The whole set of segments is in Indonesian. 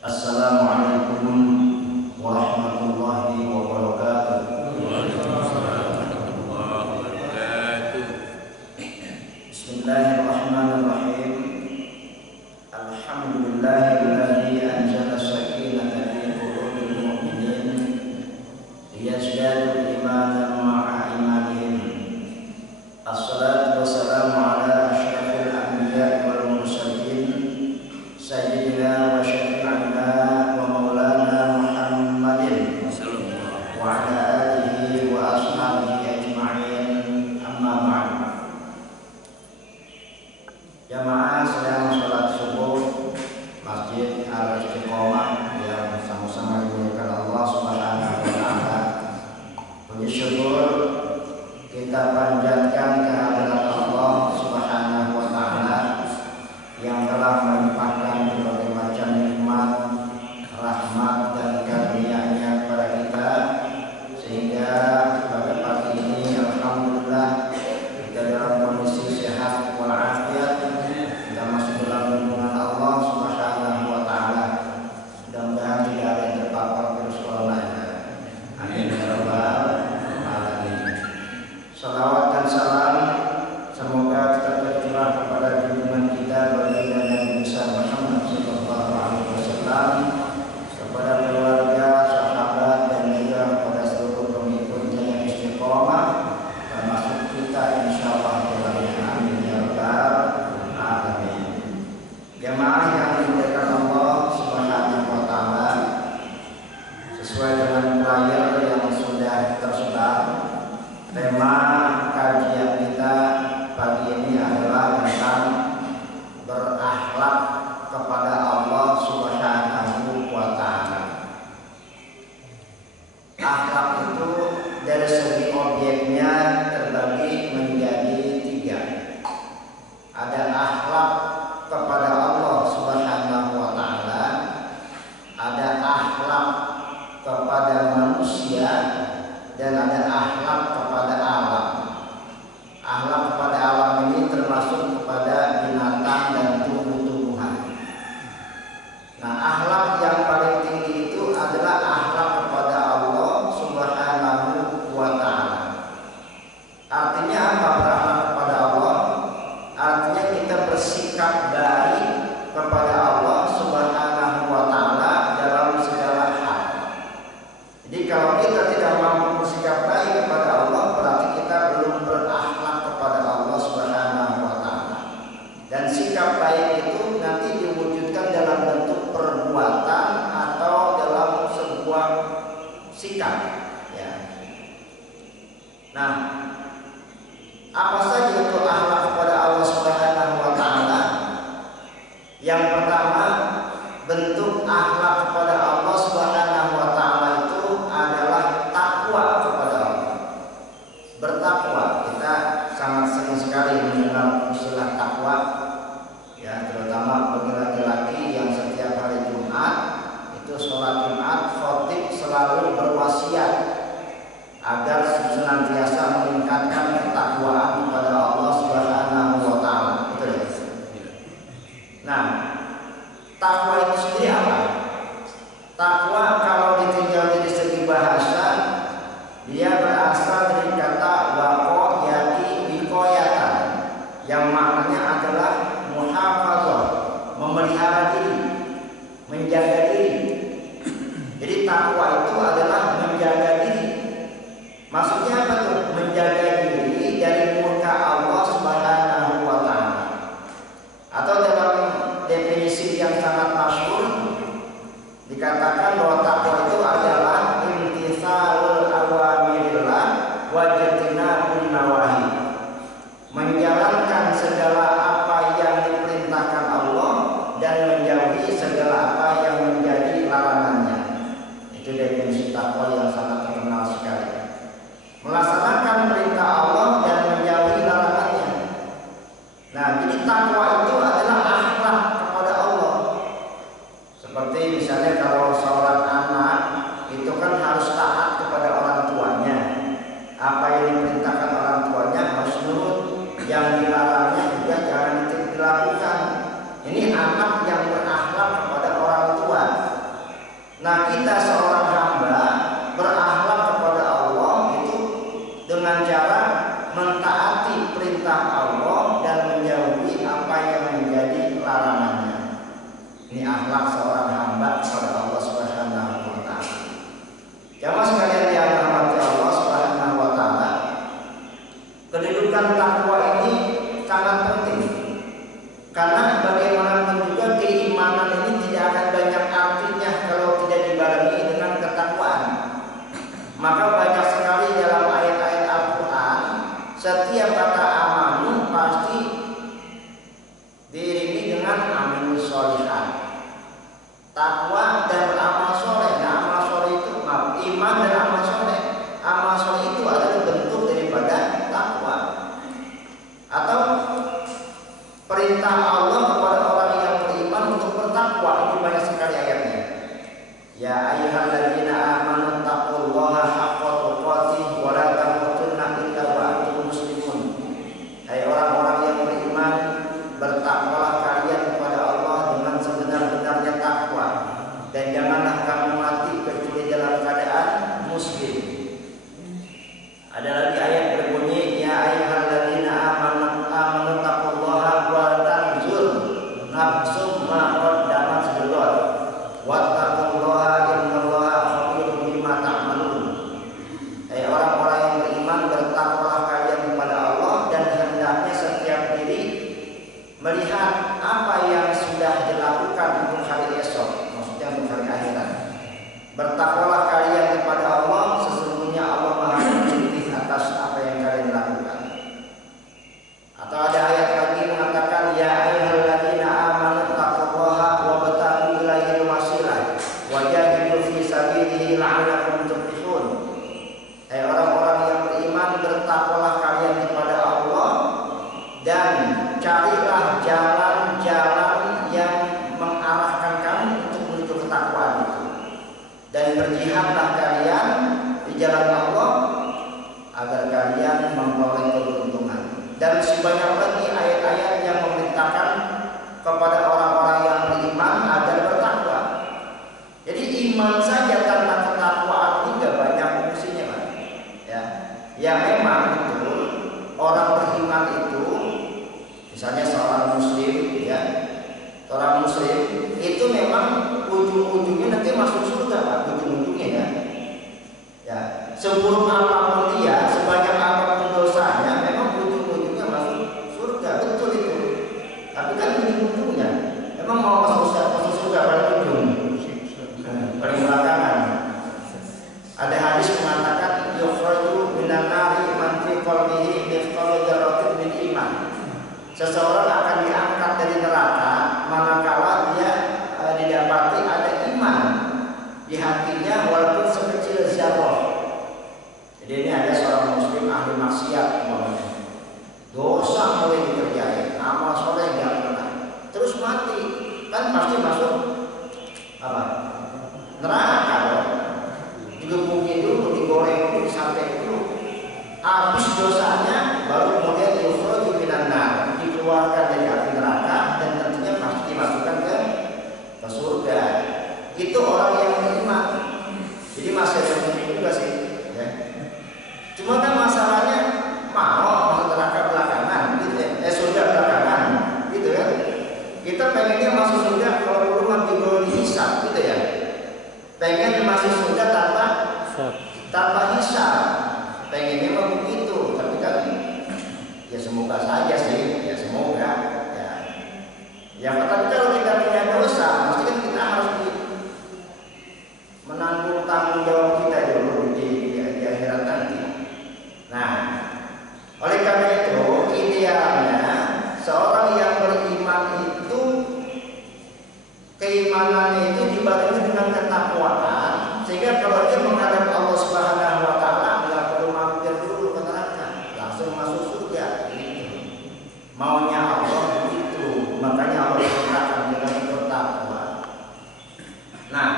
Assalamualaikum warahmatullahi wabarakatuh. Waalaikumsalam warahmatullahi wabarakatuh. Bismillahirrahmanirrahim. Alhamdulillahilladzi anzala sakinata fi qulubil mu'minin liyazdadu imanan ma'a imanihim. Assalatu wassalamu ala asyrafil anbiya'i wal mursalin sayyidina wa syafi'ina wa maulana Muhammadin wa ala alihi wa ashabihi ajma'in, amma ba'd. Jamaah sedang sholat subuh Masjid Al-Istiqomah yang sama-sama dimuliakan Allah Subhanahu wa taala. Puji syukur kita panjatkan kehadirat Allah Subhanahu wa taala yang telah melimpahkan berbagai macam nikmat, rahmat dan karunia-Nya kepada kita, sehingga pada pagi ini alhamdulillah kita dalam kondisi sehat walafiat, kita masih dalam lindungan Allah Subhanahu wa taala. Mudah-mudahan tidak ada yang terpapar virus corona. Amin ya rabbal alamin. Salawat dan salam semoga tetap tercurah kepada junjungan kita baginda Nabi Muhammad sallallahu alaihi wasallam, kepada keluarga, sahabat dan juga kepada seluruh pengikutnya yang istiqomah, termasuk kita insyaallah dalamnya. Amin ya rabbal alamin. Jamaah yang dimuliakan Allah Subhanahu wa taala, sesuai dengan flyer yang sudah tersebar, tema kajian kita pagi ini adalah tentang berakhlak kepada Allah Subhanahu wa taala. Akhlak itu dari segi objeknya terbagi menjadi tiga. Ada akhlak kepada Allah Subhanahu wa taala, ada akhlak kepada manusia, dan ada akhlak kepada alam. Akhlak kepada alam ini termasuk kepada binatang dan tumbuh-tumbuhan. Nah, akhlak yang paling tinggi itu adalah akhlak kepada Allah Subhanahu wa taala. Artinya apa berakhlak kepada Allah? Artinya kita bersikap baik kepada Allah Subhanahu wa taala dalam segala hal. Jadi kalau kita tidak mampu bersikap baik kepada Allah, berarti kita belum berakhlak kepada Allah Subhanahu wa taala. Dan sikap baik itu nanti diwujudkan dalam bentuk perbuatan atau dalam sebuah sikap, ya. Nah, apa saja itu akhlak kepada Allah Subhanahu wa taala? Yang pertama, bentuk akhlak kepada Allah Subhanahu wa taala itu adalah takwa kepada Allah. Bertakwa, kita sangat sering sekali mendengar istilah takwa, ya, terutama bagi laki-laki yang setiap hari Jumat itu sholat Jumat, khotib selalu berwasiat agar senantiasa meningkatkan ketakwaan kepada Allah Subhanahu wa taala. Betul ya? Nah, takwa itu sendiri apa? Takwa kalau ditinjau dari segi bahasa, dia berasal dari kata waqo yati wiqayatan, yang maknanya adalah muhafadzah, memelihara diri, menjaga diri. Jadi takwa itu adalah menjaga diri. Maksudnya apa tuh? Menjaga diri dari murka Allah Subhanahu wa taala. Atau dalam definisi yang sangat masyhur dikatakan bahwa takwa itu adalah imtitsalul awamirillah wa ijtinabun nawahi. Menjalankan segala apa yang diperintahkan Allah dan menjauhi segala apa yang menjadi larangannya. Itu definisi takwa yang sangat terkenal sekali. Melaksanakan perintah Allah dan menjauhi larangannya. Nah, jadi takwa itu adalah akhlak kepada Allah. Seperti misalnya kalau seorang anak itu kan harus taat kepada orang tuanya. Apa yang diperintahkan orang tuanya harus nurut, yang dilarangnya juga jangan dilakukan. Ini anak yang berakhlak kepada orang tua. perintah Allah dan menjauhi apa yang menjadi larangannya. Ini akhlak seorang hamba kepada Allah Subhanahu wa taala. Jamaah sekalian yang dirahmati Allah Subhanahu wa taala, kedudukan takwa ini sangat penting. Karena bagaimanapun juga keimanan ini tidak akan banyak artinya kalau tidak dibarengi dengan ketakwaan. Maka banyak sekali dalam ayat-ayat Al-Quran setiap kata amanu pasti diiringi dengan aminus sholihat, takwa dan amal soleh. Nah, amal soleh itu iman dan amal soleh. Amal soleh itu adalah bentuk daripada takwa. Atau perintah Allah kepada orang yang beriman untuk bertakwa, ini banyak sekali ayatnya. Ya ayyuhalladzina amanu taqullaha haqqa tuqatih wa la tamutunna illa wa antum muslimun. Hai orang-orang yang beriman, bertakwalah kalian kepada Allah dengan sebenar-benarnya takwa, dan janganlah kamu mati kecuali dalam keadaan muslim. Ada lagi ayat berbunyi ya ayyuhalladzina amanu taqullaha wa tanzur nafsum ma qaddamat sedulur wattaqullaha innallaha khabirum bima ta'malun. Hai orang-orang yang beriman, bertakwalah kalian kepada Allah dan hendaknya setiap diri melihat apa yang sudah dilakukan untuk hari esok, maksudnya untuk hari akhirat. Bertakwalah kalian kepada Allah, sesungguhnya Allah Maha teliti atas apa yang kalian lakukan. Atau ada ayat lagi mengatakan ya ayyuhalladzina amanu taqullaha wabtaghu ilaihil wasilah wajahidu fi sabilihi la'allakum tuflihun. Hai orang-orang yang beriman, bertakwalah kalian kepada Allah dan carilah jalan-jalan yang mengarahkan kamu untuk menuju ketakwaan itu, dan berjihadlah kalian di jalan Allah agar kalian memperoleh keberuntungan. Dan sebanyak lagi ayat-ayat yang memerintahkan kepada orang-orang yang beriman agar bertakwa. Jadi iman saja tanpa ketakwaan ini gak banyak fungsinya, Pak. Ya memang betul orang beriman itu, misalnya seorang muslim, ya, seorang muslim itu memang ujung-ujungnya nanti masuk surga, Pak. Ujung-ujungnya ya, seburuk apapun dia, sebanyak apapun dosanya, memang ujung-ujungnya masuk surga, betul itu. Tapi kan ujung-ujungnya, memang mau masuk surga paling ujung, paling belakangan. Ada hadis mengatakan yukhraju minan nari man fi qalbihi mithqalu dzarratin min iman. Seseorang akan diangkat dari neraka manakala dia didapati ada iman di hatinya walaupun sekecil zarrah. Jadi ini ada seorang muslim ahli maksiat, dosa mulai dikerjain, amal soleh nggak pernah, terus mati, kan pasti masuk apa? Neraka dong. Digebukin dulu, digoreng dulu, disampai dulu, habis dosanya baru kemudian yukhraju minan nar, dikeluarkan dari api neraka dan tentunya pasti dimasukkan ke surga. Itu orang yang beriman. Jadi masih ada mungkin juga sih, ya. Cuma kan masalahnya mau masuk neraka belakangan, gitu ya. Surga belakangan, gitu kan. Kita pengennya masuk surga kalau perlu mati dulu dihisab, gitu ya. Pengen masuk surga tanpa hisab, pengennya mah begitu. Tapi kan ya semoga saja sih, ya semoga ya. Ya tapi kalau kita punya dosa, mesti kan kita harus menanggung tanggung jawab kita dulu di akhirat nanti. Nah, oleh karena itu idealnya seorang yang beriman itu keimanannya itu dibarengi dengan ketakwaan, sehingga kalau dia menghadap Allah Subhanahu wa taala nggak perlu mampir dulu ke neraka, langsung masuk surga. Maunya Allah begitu, makanya Allah katakan dengan bertakwa. Nah,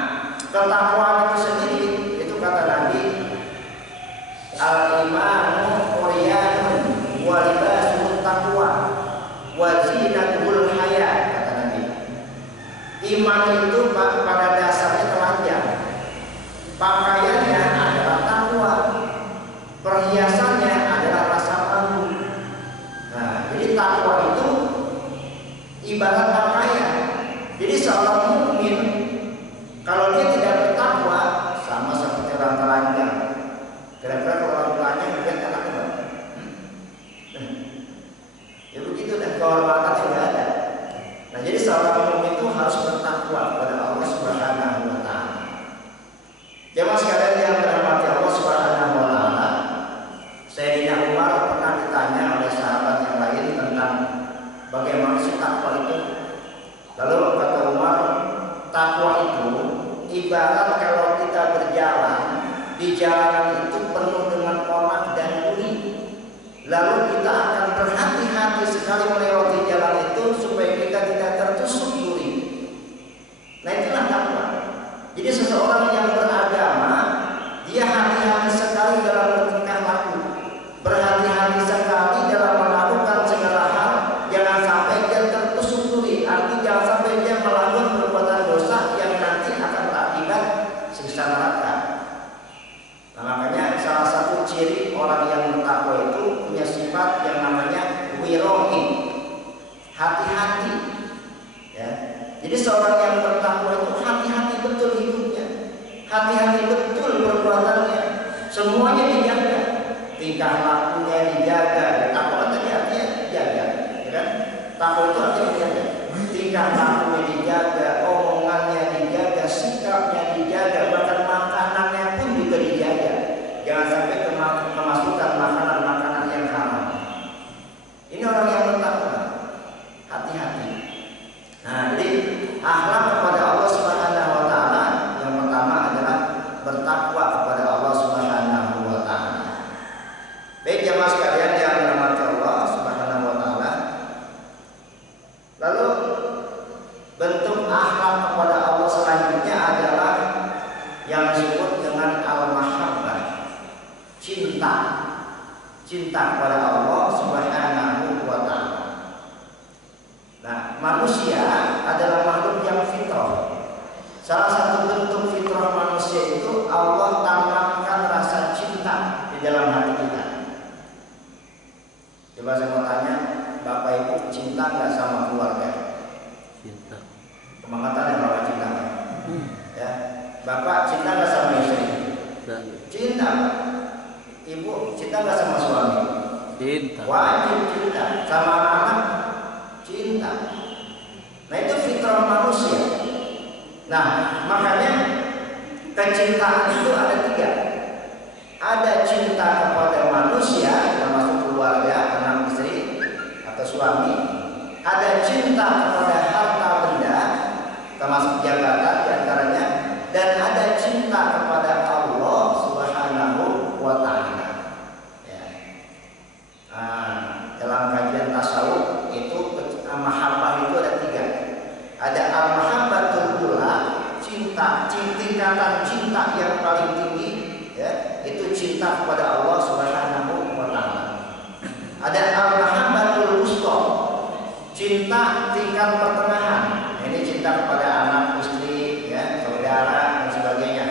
ketakwaan itu sendiri itu kata Nabi, al-imanu quryanun wa libasul taqwa wa zinatul haya, kata Nabi. Iman itu pada dasarnya telanjang, pakaiannya adalah takwa, perhiasannya adalah rasa malu. takwa itu ibarat pakaian. Jadi seorang mukmin kalau dia tidak bertakwa sama seperti orang telanjang. Kira-kira kalau orang telanjang lihat anak apa? Ya begitu, dan kehormatan tidak ada. Nah, jadi seorang mukmin itu harus bertakwa kepada Allah Subhanahu wa taala. Jemaah sekalian yang dirahmati Allah Subhanahu wa taala, Sayyidina Umar pernah ditanya oleh sahabat yang lain tentang bagaimana sih takwa itu. Lalu kata Umar, takwa itu ibarat kalau kita berjalan di jalanan itu penuh dengan omak dan duri. Lalu kita akan berhati-hati sekali melewati jalan itu supaya kita tidak tertusuk duri. Nah, itulah takwa. Jadi seseorang yang beragama, dia hati-hati sekali dalam bertingkah laku, berhati-hati sekali dalam melakukan segala hal. Jangan sampai dia tertusuk duri, artinya jangan sampai dia melakukan perbuatan dosa yang nanti akan berakibat siksa neraka. Nah, makanya salah satu ciri orang yang bertakwa itu punya sifat yang namanya wiroin, hati-hati. Ya. Jadi seorang yang bertakwa itu hati-hati betul hidupnya, hati-hati betul perbuatannya, semuanya dijaga, tingkah lakunya dijaga. Takwa tadi artinya dijaga, ya kan? Takwa itu artinya dijaga, tingkah lakunya dijaga, omongannya dijaga, sikapnya dijaga, bahkan makanannya pun juga dijaga. Jangan sampai kemasukan makanan-makanan yang haram. Ini orang yang bertakwa, hati-hati. Nah, jadi akhlak kepada Allah Subhanahu wa taala yang pertama adalah bertakwa kepada Allah Subhanahu wa taala. Baik jemaah sekalian yang dirahmati Allah Subhanahu wa taala. Lalu bentuk akhlak kepada Allah selanjutnya adalah yang disebut dengan al-mahabbah, cinta. Cinta kepada Allah Subhanahu wa taala. Nah, manusia adalah makhluk yang fitrah. Salah satu bentuk fitrah manusia itu Allah tanamkan rasa cinta di dalam hati kita. Coba saya mau tanya, Bapak Ibu cinta nggak sama keluarga? Cinta. Kemangatan yang Bapak cinta? Ya, Bapak cinta nggak sama istri? Cinta. Ibu cinta nggak sama suami? Cinta. Wajib cinta. Sama anak? Cinta. Nah, itu fitrah manusia. Nah, makanya kecintaan itu ada 3. Ada cinta kepada manusia, termasuk keluarga, anak, istri, atau suami. Ada cinta kepada harta benda, termasuk jabatan diantaranya. Dan ada cinta kepada Allah Subhanahu wa taala. Ya. Nah, dalam kajian tasawuf itu mahabbah itu ada 3. Ada al-mahabbatul ula, cinta, tingkatan cinta yang paling tinggi, ya, itu cinta kepada Allah Subhanahu wa taala. Ada al-mahabbatul wusta, cinta tingkat pertengahan. Ini cinta kepada anak, istri, ya, saudara dan sebagainya.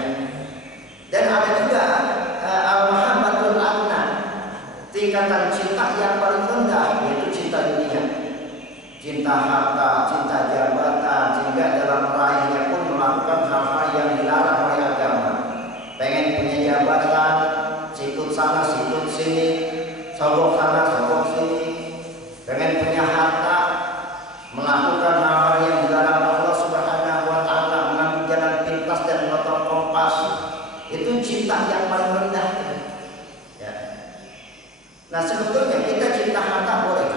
Dan ada juga al-mahabbatul adna, tingkatan cinta yang paling rendah, yaitu cinta dunia. Cinta harta, cinta jabatan, sehingga dalam meraihnya pun melakukan hal-hal yang dilarang oleh agama. Pengen punya jabatan, sikut sana, sikut sini, sogok sana, sogok sini. Pengen punya harta, melakukan hal-hal yang dilarang Allah Subhanahu wa taala, mengambil jalan pintas dan motong kompas. Itu cinta yang paling rendah. Ya. Nah, sebetulnya kita cinta harta boleh.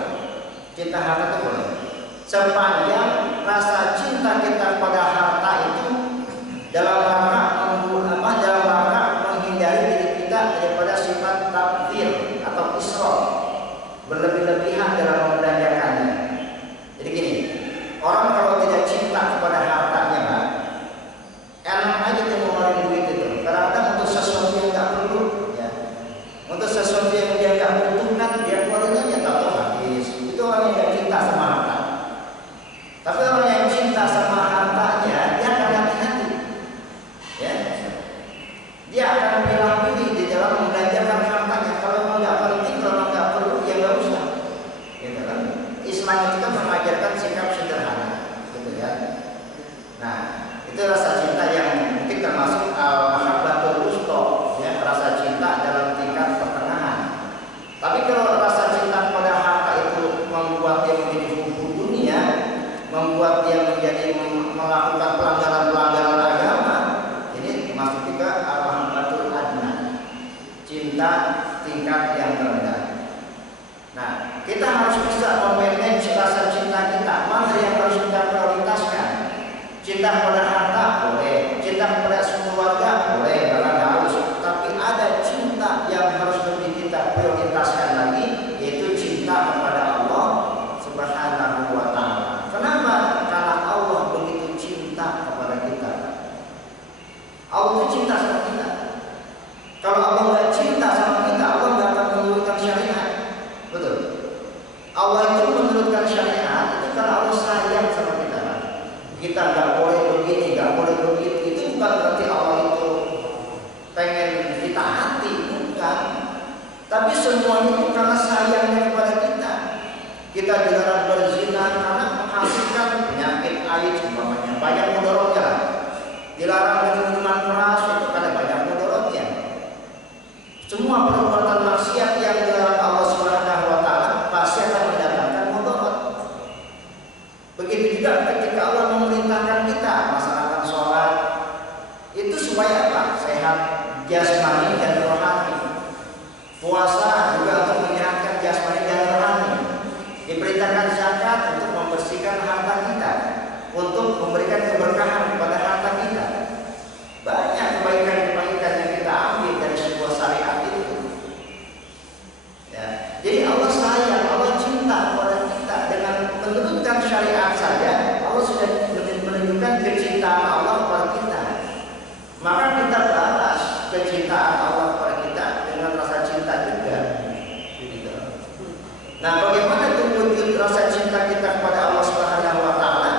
Cinta harta itu boleh, sepanjang rasa cinta kita pada harta itu dalam rangka menghindari diri kita daripada sifat tabdzir atau israf, berlebih-lebihan dalam membelanjakannya. Jadi gini, orang kalau tidak cinta kepada hartanya, Pak, enak aja dia mengeluarkan duit itu. Kadang-kadang untuk sesuatu yang nggak perlu, ya, untuk sesuatu yang dia nggak butuhkan, dia keluarin aja, tahu habis. Itu orang yang nggak cinta sama harta. Islam itu kan mengajarkan sikap sederhana, gitu ya. Nah, itu rasa cinta yang mungkin termasuk al-mahabbatul wusta, ya, rasa cinta dalam tingkat pertengahan. Tapi kalau rasa cinta kepada harta itu membuat dia menjadi hukum dunia, membuat dia menjadi melakukan pelanggaran-pelanggaran agama, ini masuk juga al-mahabbatul adna, cinta tingkat yang terendah. Nah, kita harus bisa memanage rasa cinta kita, mana yang harus kita prioritaskan. Cinta kepada harta boleh, cinta kepada keluarga boleh, karena harus. Tapi ada cinta yang harus lebih kita prioritaskan lagi, yaitu cinta kepada Allah Subhanahu wa Ta'ala. Kenapa? Karena Allah begitu cinta kepada kita. Allah itu cinta sama kita. Kalau Allah nggak cinta sama kita, Allah nggak akan menurunkan syariat. Betul. Allah itu menurunkan syariat itu karena Allah sayang sama kita. Kita nggak boleh begini, nggak boleh begitu. Itu bukan berarti Allah itu pengen kita hati, bukan. Tapi semua itu karena sayangnya kepada kita. Kita dilarang berzina karena menghasilkan penyakit AIDS umpamanya, banyak mudaratnya. Dilarang minum minuman keras itu karena banyak mudaratnya. Semua perbuatan maksiat yang dilarang Allah Subhanahu wa Ta'ala pasti akan mendatangkan mudarat. Begitu juga ketika Allah memerintahkan kita melaksanakan sholat, itu supaya apa? Sehat jasmani dan rohani. Puasa juga untuk menyehatkan jasmani dan rohani. Diperintahkan zakat untuk membersihkan harta kita, untuk memberikan keberkahan kepada harta kita. Banyak kebaikan-kebaikan yang kita ambil dari sebuah syariat itu. Ya. Jadi Allah sayang, Allah cinta kepada kita. Dengan menurunkan syariat saja, Allah sudah menunjukkan kecintaan Allah kepada kita. Maka kita balas kecintaan Allah kepada kita dengan rasa cinta juga. Nah, bagaimana itu wujud rasa cinta kita kepada Allah Subhanahu wa Ta'ala?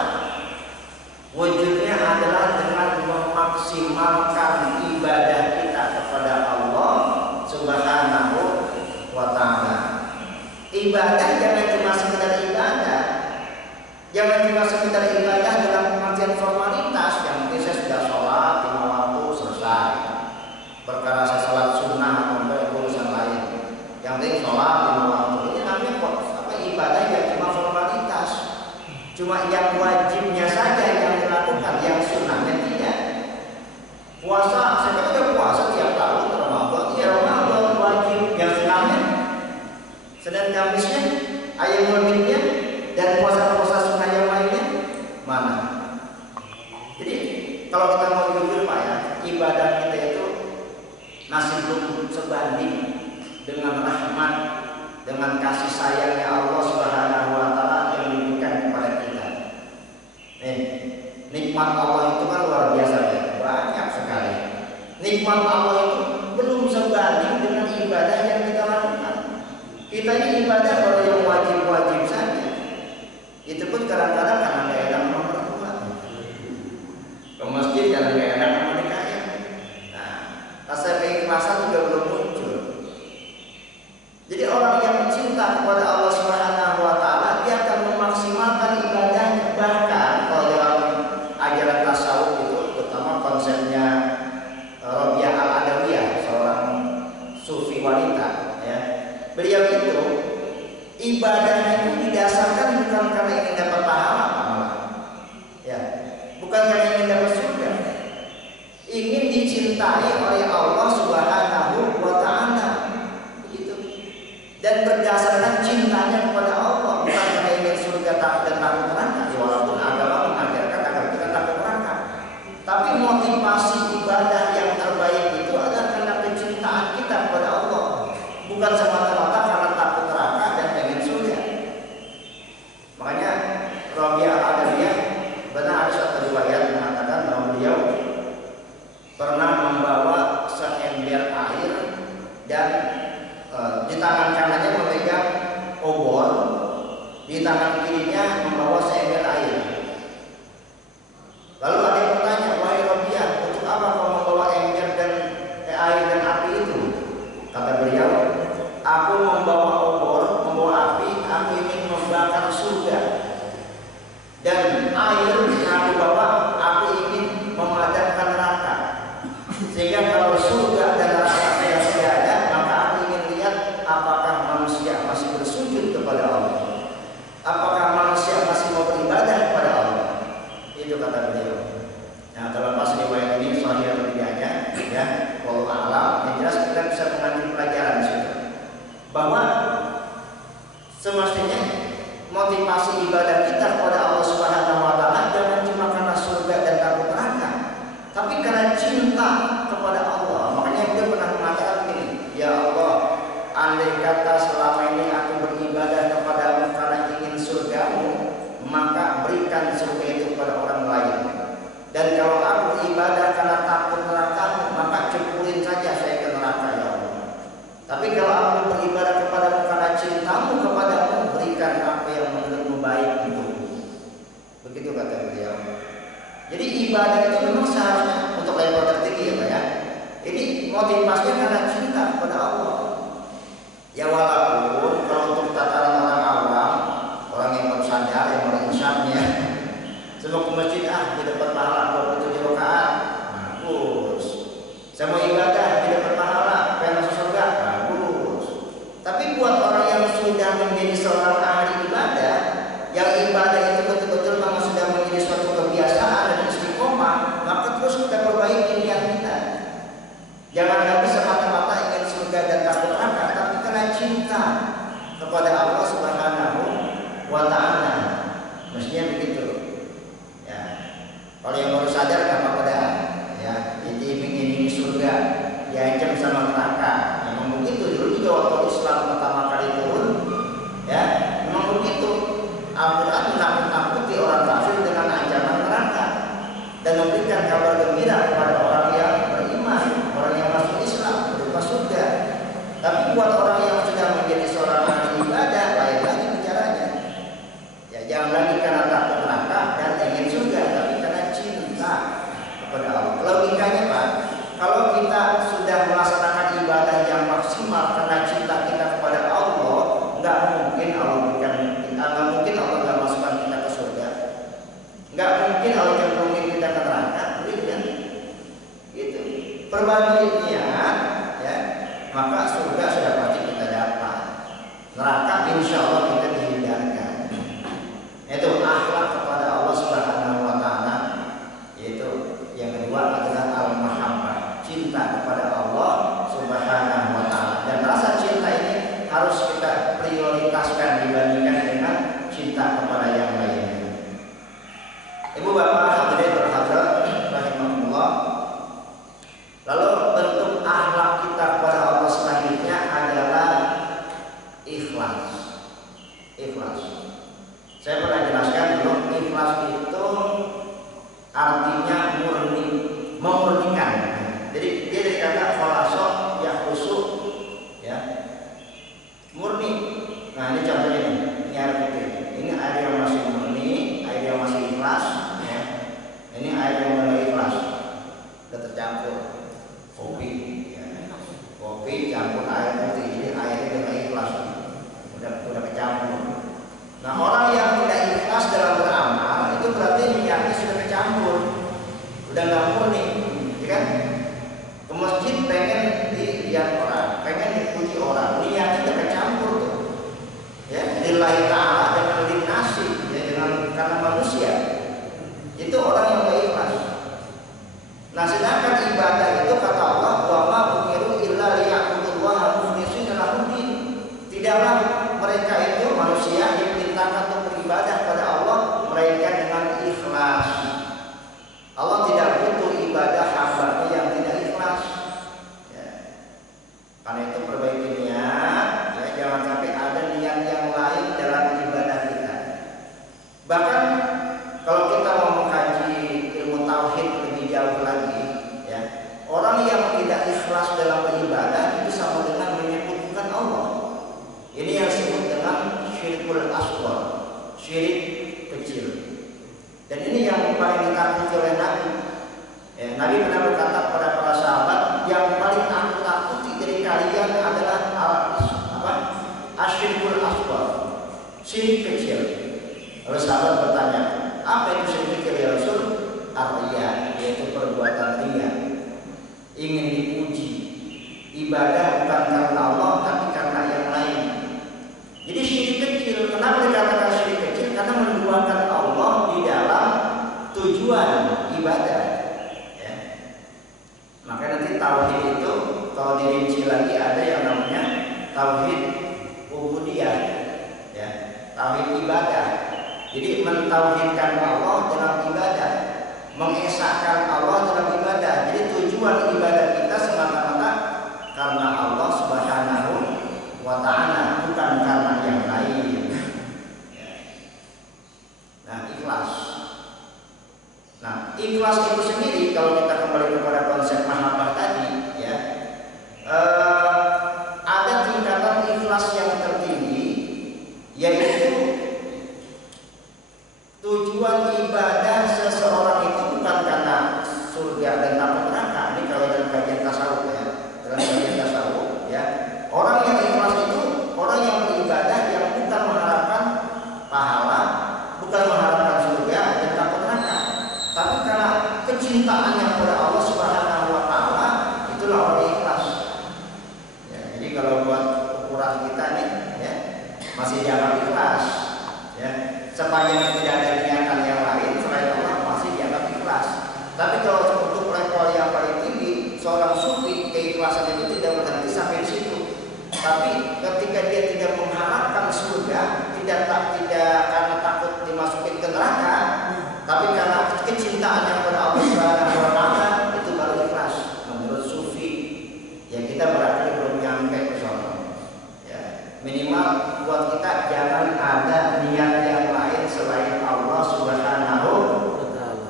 Wujudnya adalah dengan memaksimalkan ibadah kita kepada Allah Subhanahu wa Ta'ala. Ibadah jangan cuma sekedar ibadah. Jangan cuma sekedar ibadah dalam pengertian formalitas. Yang penting saya sudah sholat 5 waktu selesai. Perkara saya sholat sunnah atau urusan lain. Yang penting sholat 5 waktu. Ini namanya ibadah yang cuma formalitas. Cuma yang wajibnya saja yang dilakukan, yang sunnahnya tidak. Puasa, saya kan udah puasa tiap tahun Ramadan. Ya Ramadan wajib, yang sunnahnya Senin Kamisnya, ayam wajibnya, dan puasa-puasa sunnah yang lainnya mana? Jadi kalau kita mau jujur Pak ya, ibadah kita itu masih belum sebanding dengan rahmat, dengan kasih sayangnya Allah Subhanahu wa Ta'ala yang diberikan kepada kita. Nikmat Allah itu kan luar biasa ya, banyak sekali. Nikmat Allah itu belum sebanding dengan ibadah yang kita lakukan. Kita ini ibadah baru yang wajib-wajib saja. Itu pun kadang-kadang karena nggak enak sama mertua. Ke masjid karena nggak enak sama DKM. Nah, rasa keikhlasan juga belum muncul. Jadi orang yang cinta kepada Allah Subhanahu wa Ta'ala, dia akan memaksimalkan ibadahnya. Bahkan kalau dalam ajaran tasawuf itu, terutama konsepnya Rabi'ah al-Adawiyah, seorang sufi wanita ya. Beliau itu ibadahnya itu didasarkan bukan karena ingin dapat pahala malah. Ya. Bukan karena ingin dapat surga. Ingin dicintai oleh Allah Subhanahu wa Ta'ala. Dan berdasarkan cintanya kepada Allah, bukan karena ingin surga dan takut neraka. Walaupun agama mengajarkan agar kita takut neraka, tapi motivasi ibadah yang terbaik itu adalah karena kecintaan kita kepada Allah, bukan semata-mata karena takut neraka dan pengen surga. Makanya Rabi'ah al-Adawiyah benar ada satu riwayat mengatakan bahwa beliau pernah membawa seember air dan di tangan kanannya memegang obor, di tangan kirinya membawa seember air. Lalu ada yang bertanya, wahai Rabi'ah, untuk apa kau membawa ember dan air dan api itu? Kata beliau, aku membawa obor, membawa api, aku ingin membakar surga motivasi ibadah kita kepada Allah Subhanahu wa taala jangan cuma karena surga dan takut neraka, tapi karena cinta kepada Allah. Makanya dia pernah mengatakan begini, ya Allah, andai kata selama ini aku beribadah kepadamu karena ingin surgamu, maka berikan surga itu kepada orang lain. Dan kalau aku beribadah karena takut nerakamu, maka cepurin saja saya ke neraka, ya Allah. Tapi kalau aku beribadah kepadamu karena cintamu kepadamu, berikan apa yang menurutmu baik untukmu. Begitu kata beliau. Jadi ibadah itu memang seharusnya untuk level tertinggi ya Pak ya. Ini motivasinya karena cinta kepada Allah. Ya walaupun kalau untuk tataran orang awam, orang yang baru sadar, yang baru insafnya, semua ke masjid di dapat pahala 27 rakaat, bagus. Saya mau ibadah di dapat pahala, pengen masuk surga, bagus. Tapi buat orang yang sudah menjadi seorang ahli ibadah, yang ibadah itu betul-betul memang sudah menjadi suatu kebiasaan dan istiqomah, maka terus kita perbaiki niat kita. Jangan lagi semata-mata ingin surga dan takut neraka, tapi karena cinta kepada Allah Subhanahu wa taala. Mestinya begitu. Ya. Kalau yang baru sadar enggak apa-apa dah. Ya, ini surga, diancam sama neraka. Memang begitu. Dulu juga waktu Islam pertama kali turun, ya, memang begitu. Al-Quran menakut-nakuti orang kafir dengan ancaman neraka dan memberikan kabar gembira kepada orang yang beriman, orang yang masuk Islam berupa surga. Tapi buat orang yang sudah menjadi seorang ahli ibadah, lain lagi bicaranya. Ya, jangan lagi karena takut neraka dan ingin surga, tapi karena cinta kepada Allah. Logikanya Pak, kalau kita sudah melaksanakan ibadah yang maksimal karena cinta kita kepada Allah, nggak mungkin Allah berikan kita, nggak mungkin Allah nggak masukkan kita ke surga, nggak mungkin Allah cenderungin kita ke neraka, begitu kan? Gitu. Perbaiki niat, ya, maka surga sudah pasti kita dapat. Neraka insya Allah kita dihindarkan. Itu akhlak kepada Allah Subhanahu wa taala. Yaitu yang kedua adalah al-mahabbah, cinta kepada Allah Subhanahu wa taala. Dan rasa cinta ini harus kita prioritaskan dibandingkan dengan cinta kepada yang lainnya. Ibu bapak hadirin berhadirat rahimahullah. Lalu bentuk akhlak kita kepada Allah selanjutnya adalah ikhlas. Ikhlas. Saya pernah jelaskan dulu, ikhlas itu artinya murni, memurnikan. Jadi dia dari kata khalasa yakhlusu, ya, murni. Nah ini contohnya ini air putih. Ini air yang masih murni, air yang masih ikhlas, ya. Ini air yang mulai ikhlas, sudah tercampur kopi, ya. Kopi campur air putih, jadi airnya sudah ikhlas, udah kecampur. Nah orang yang tidak ikhlas dalam beramal itu berarti niatnya sudah kecampur, udah nggak murni, ya kan? Ke masjid pengen dilihat orang, pengen dipuji orang, niatnya sudah kecampur tuh, ya, lillahi ta'ala dengan linnasi, ya, dengan karena manusia. Itu orang yang nggak ikhlas. Nah sedangkan ibadah itu kata Allah, wa ma umiru illa liya'budullaha mukhlishina lahud-din. Tidaklah mereka itu manusia diperintahkan untuk beribadah kepada Allah melainkan dengan ikhlas. Allah tidak butuh ibadah hamba yang tidak ikhlas. Ya. Karena itu perbaiki niat, ya, jangan sampai ada niat yang lain dalam ibadah kita. Bahkan kalau kita mau mengkaji ilmu tauhid lebih jauh lagi, ya, orang yang tidak ikhlas dalam beribadah itu sama dengan menyebutkan Allah. Ini yang disebut dengan syirkul asghar, syirik kecil. Dan ini yang paling ditakuti oleh Nabi. Ya, Nabi pernah berkata kepada para sahabat, yang paling aku takuti dari kalian adalah asyirkul asghar, syirik kecil. Lalu sahabat bertanya, apa itu syirik kecil ya Rasul? Ar-riya, yaitu perbuatan riya, ingin dipuji. Ibadah bukan karena Allah tapi karena yang lain. Jadi syirik kecil, kenapa dikatakan syirik kecil? Karena menduakan Allah di dalam tujuan ibadah, ya. Maka nanti tauhid itu kalau dirinci lagi ada yang namanya tauhid ubudiyah, ya, tauhid ibadah. ibadah. Jadi mentauhidkan Allah dalam ibadah, mengesahkan Allah dalam ibadah. Jadi tujuan ibadah kita semata-mata karena Allah Subhanahu wa ta'ala, bukan karena yang lain. Nah, ikhlas. Nah, ikhlas itu sendiri kalau kita kembali kepada konsep mahabbah tadi, ya, ada tingkatan ikhlas yang tertinggi, yaitu tujuan ibadah seseorang itu bukan karena surga dan takut neraka. Ini kalau dalam kajian tasawuf, ya, dalam kajian tasawuf, ya, orang yang ikhlas itu orang yang beribadah yang bukan mengharapkan pahala, bukan mengharapkan surga dan takut neraka, tapi karena kecintaannya kepada Allah Subhanahu wa ta'ala, itulah orang ikhlas. Ya, jadi kalau buat ukuran kita nih, ya, masih dianggap ikhlas, ya, sepanjang tidak ada niatan yang lain selain Allah masih dianggap ikhlas. Tapi kalau untuk level yang paling tinggi, seorang sufi, keikhlasan itu tidak berhenti sampai di situ. Tapi ketika dia tidak mengharapkan surga, tidak karena takut dimasukin ke neraka, tapi karena kecintaannya kepada Allah Subhanahu wa ta'ala, itu baru ikhlas menurut sufi. Ya, kita berarti belum nyampe ke sana. Ya, minimal buat kita jangan ada niat yang lain selain Allah Subhanahu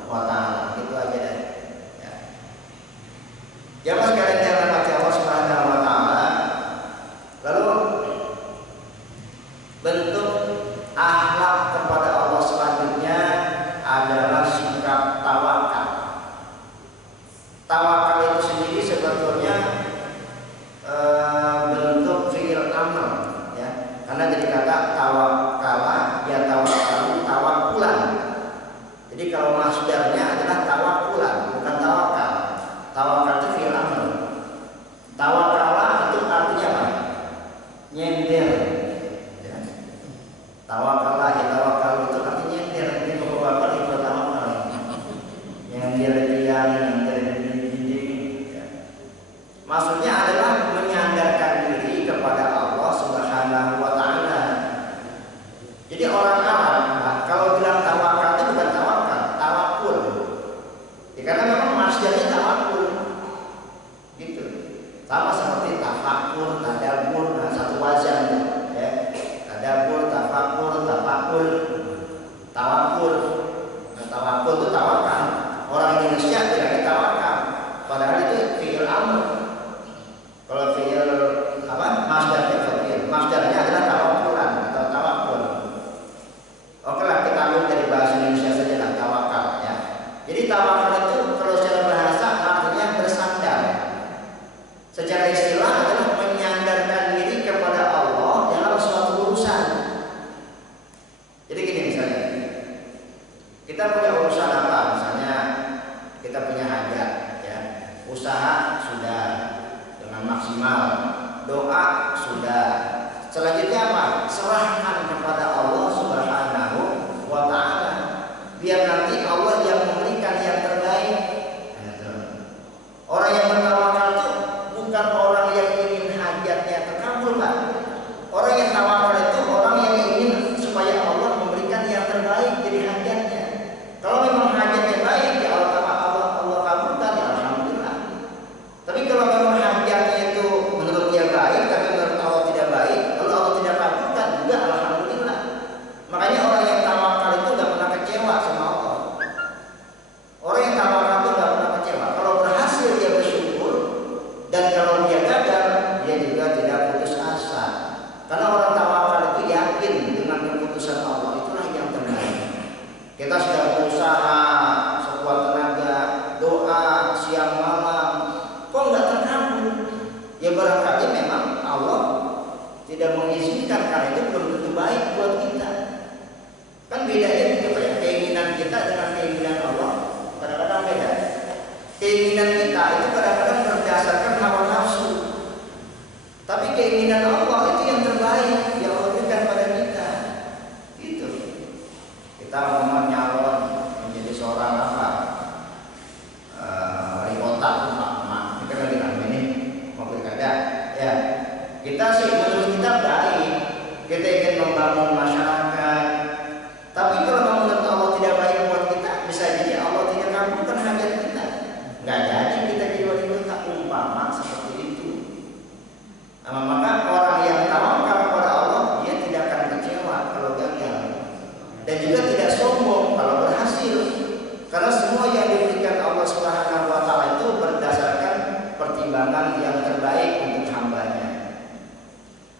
wa ta'ala. Itu aja deh. Ya. Jamaah sekalian yang dirahmati Allah Subhanahu wa ta'ala. Lalu bentuk akhlak kepada Allah selanjutnya adalah sikap tawakal. Tawakal itu sendiri sebetulnya bentuk fi'il amr, ya. Karena jadi kata tawakala, ya tawakal, tawakulan. Jadi kalau masdarnya adalah tawakulan, bukan tawakal. Tawakal itu fi'il amr. Tawakala itu artinya apa? Nyender. Ya. Tawakala, ya tawakal itu artinya nyender. Ini bapak-bapak itu tawakal. Nyender tiang, nyender dinding. Ya. Maksudnya adalah menyandarkan diri kepada Allah Subhanahu wa ta'ala. Jadi orang Arab, nah, kalau bilang tawakal itu bukan tawakal, tawakul. Ya, karena memang masdarnya tawakul. Gitu. Sama seperti tafakur, tadabbur, nah, satu wazan, ya. Tadabbur, tafakur, tafakul, tawakul. Nah, tawakul itu tawakal. Orang Indonesia tidak tawakal, padahal itu fi'il amr. Kalau fi'il apa? Masdarnya fi'il. Masdarnya adalah tawakulan atau tawakul. Oke lah, kita ambil dari bahasa Indonesia saja lah, tawakal, ya. Jadi tawakal itu kalau secara bahasa artinya bersandar. Secara istilah adalah menyandarkan diri kepada Allah dalam suatu urusan. Jadi gini misalnya, kita punya urusan apa? Misalnya kita punya hajat, ya. Usaha sudah dengan maksimal, doa sudah. Selanjutnya apa? Serahkan kepada Allah Subhanahu wa ta'ala. Biar nanti Allah yang memberikan yang terbaik. Orang yang bertawakal itu bukan orang yang ingin hajatnya terkabul, Pak. Orang yang tawakal itu orang yang ingin supaya Allah memberikan yang terbaik dari hajatnya. Kalau memang hajatnya baik, ya Allah kabulkan, ya alhamdulillah. Tapi kalau memang hajatnya itu menurut dia baik, tapi menurut Allah tidak baik, lalu Allah tidak kabulkan, juga alhamdulillah. Makanya orang yang tawakal itu nggak pernah kecewa sama Allah. Orang yang tawakal itu nggak pernah kecewa. Kalau berhasil dia bersyukur, dan kalau dia gagal dia juga tidak putus asa. Karena orang tawakal itu yakin dengan keputusan Allah, itulah yang terbaik. Kita sudah berusaha sekuat tenaga, doa siang malam, kok nggak terkabul? Ya barangkali memang Allah tidak mengizinkan, karena itu belum tentu baik buat kita. Kan bedanya gitu, ya, keinginan kita dengan keinginan Allah kadang-kadang beda. Keinginan kita itu kadang-kadang berdasarkan hawa nafsu, tapi keinginan Allah itu yang terbaik yang Allah berikan pada kita. Gitu. Kita mau nyalon menjadi seorang apa? Wali kota, kita lagi rame nih mau pilkada. Ya, kita sih menurut kita baik. Kita ingin membangun masyarakat, dan juga tidak sombong kalau berhasil, karena semua yang diberikan Allah Subhanahu wa taala itu berdasarkan pertimbangan yang terbaik untuk hambanya.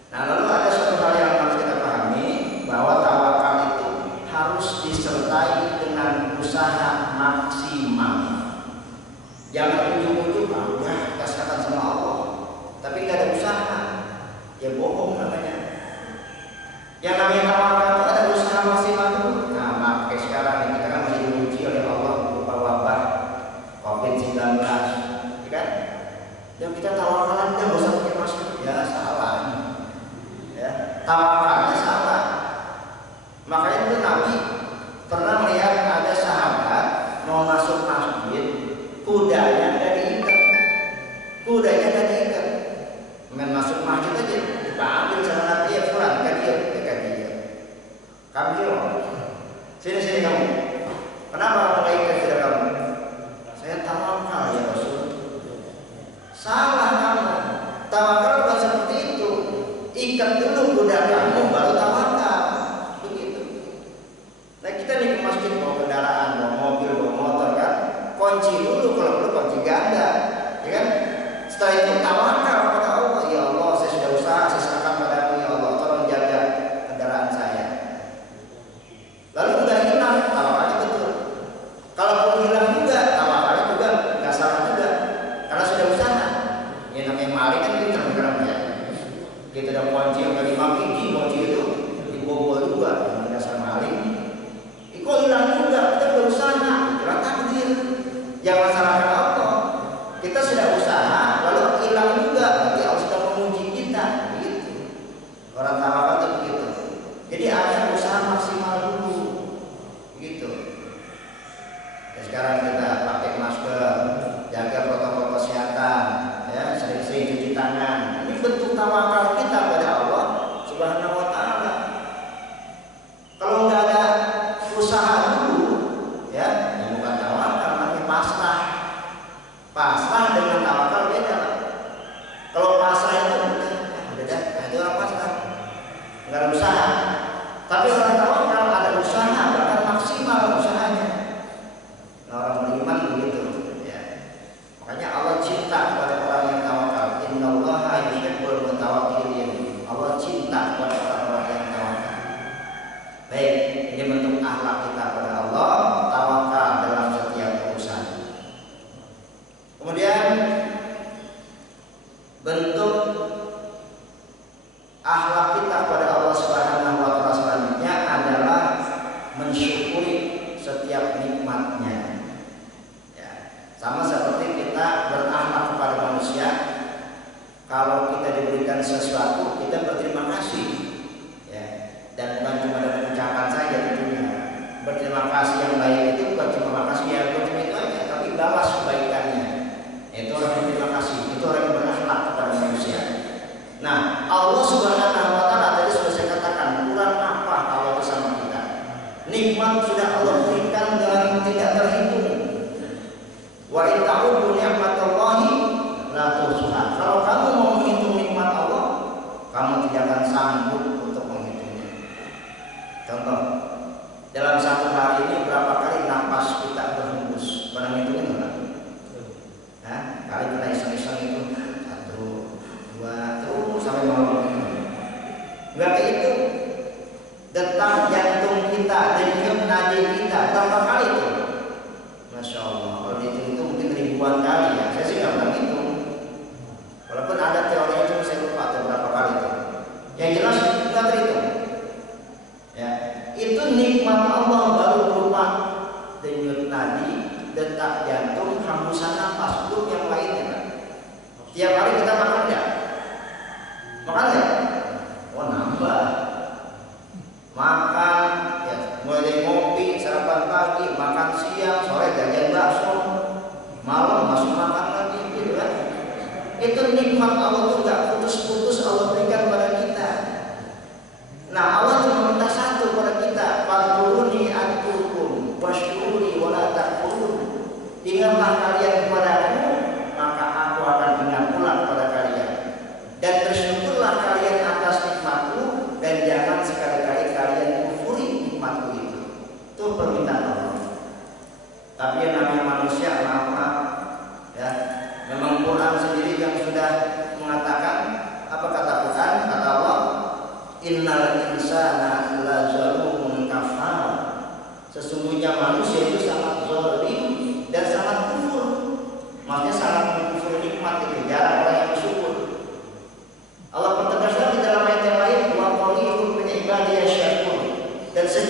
Nah, lalu ada satu hal yang harus kita pahami, bahwa tawakal itu harus disertai dengan usaha maksimal. Jangan ujung-ujung kita serahkan sama Allah, tapi nggak ada usaha, ya bohong namanya. Yang namanya tawakal itu ada usaha maksimal dulu. Nah, makanya sekarang kita kan masih diuji oleh Allah berupa wabah COVID-19, ya kan? Dan kita tawakalan nggak usah pakai masker, ya salah. Ya, tawakalnya salah. Makanya itu Nabi pernah melihat ada sahabat mau masuk masjid, kudanya nggak diikat, main masuk masjid aja, dipanggil sama Nabi, ya pulang, kamu sini kamu, kenapa nggak ikat kuda kamu? Saya tawakal ya Rasul. Salah kamu, tawakal bukan seperti itu. Ikat dulu kuda kamu baru tawakal, begitu. Nah, kita nih ke masjid bawa kendaraan, bawa mobil, bawa motor kan, kunci dulu, kalau perlu kunci ganda, ya kan? Setelah itu tawakal kepada Allah. Ya Allah, saya sudah usaha, saya serahkan padamu ya Allah, tolong jaga kendaraan saya. Lalu udah hilang, tawakalnya betul. Kalaupun hilang juga, tawakalnya juga nggak salah juga, karena sudah usaha. Ya namanya maling kan pintar bergerak ya. Kita udah kunci yang 5 biji, kunci itu dibobol juga, yang dasar maling. Kok hilang juga, kita berusaha, kira takdir. Jangan salahkan Allah. Kita sudah usaha, lalu hilang juga, berarti Allah sudah menguji kita, gitu. Orang tawakal itu begitu. Jadi ada usaha maksimal dulu, gitu. Dan sekarang kita pakai masker, jaga protokol kesehatan, ya, sering-sering cuci tangan. Ini bentuk tawakal kita pada Allah Subhanahu wa taala. Kalau nggak ada usaha dulu, ya bukan tawakal, tapi pasrah. Pasrah dengan tawakal beda. Kalau pasrah itu beda, itu orang pasrah, nggak ada usaha. Tapi orang tawakal ada usaha, bahkan maksimal usahanya. Nah, orang beriman begitu, ya. Makanya Allah cinta kepada orang yang tawakal. Innallaha yuhibbul mutawakkilin. Allah cinta kepada orang-orang yang tawakal. Baik, ini bentuk akhlak kita kepada Allah, tawakal dalam setiap urusan. Kemudian bentuk akhlak kita kepada Allah Subhanahu wa taala selanjutnya adalah mensyukuri setiap nikmatnya. Ya, sama seperti kita berakhlak kepada manusia. Kalau kita diberikan sesuatu, kita berterima kasih. Ya, dan bukan cuma dengan ucapan saja tentunya. Berterima kasih yang baik itu bukan cuma makasih ya itu aja, tapi balas kebaikannya. Itu orang yang berterima kasih, itu orang yang berakhlak kepada manusia. Nah, Allah Subhanahu wa taala tadi sudah saya katakan, kurang apa Allah bersama kita. Nikmat sudah Allah berikan dengan tidak terhitung. Wa in ta'uddu ni'matallahi la tuhsuha. Kalau kamu mau menghitung nikmat Allah, kamu tidak akan sanggup untuk menghitungnya. Contoh, dalam satu hari ini berapa kali napas kita berhembus? Pernah ngitungin enggak? Kali kita iseng-iseng itu 1, 2, terus sampai malam. Enggak kayak itu. Detak jantung kita, denyut nadi kita berapa kali itu? Masya Allah, kalau dihitung itu mungkin ribuan kali ya. Saya sih nggak pernah hitung. Walaupun ada teorinya, cuma saya lupa atau berapa kali itu. Yang jelas nggak terhitung. Ya, itu nikmat Allah baru berupa denyut nadi, detak jantung, hembusan nafas, belum yang lainnya kan. Tiap hari kita makan nggak? Makan nggak? Oh nambah. Makan, ya, mulai dari ngopi, sarapan pagi, makan siang, sore jajan bakso, malam masuk makan lagi, gitu kan? Itu nikmat Allah tuh nggak putus-putus Allah berikan pada kita. Nah, Allah cuma minta satu pada kita, fadkuruni adkurkum washkuruni wala takfurun. Ingatlah kalian kepadaku, maka aku akan ingat pula kepada kalian. Dan bersyukurlah kalian atas nikmatku, dan jangan sekali-kali kalian kufuri nikmatku itu.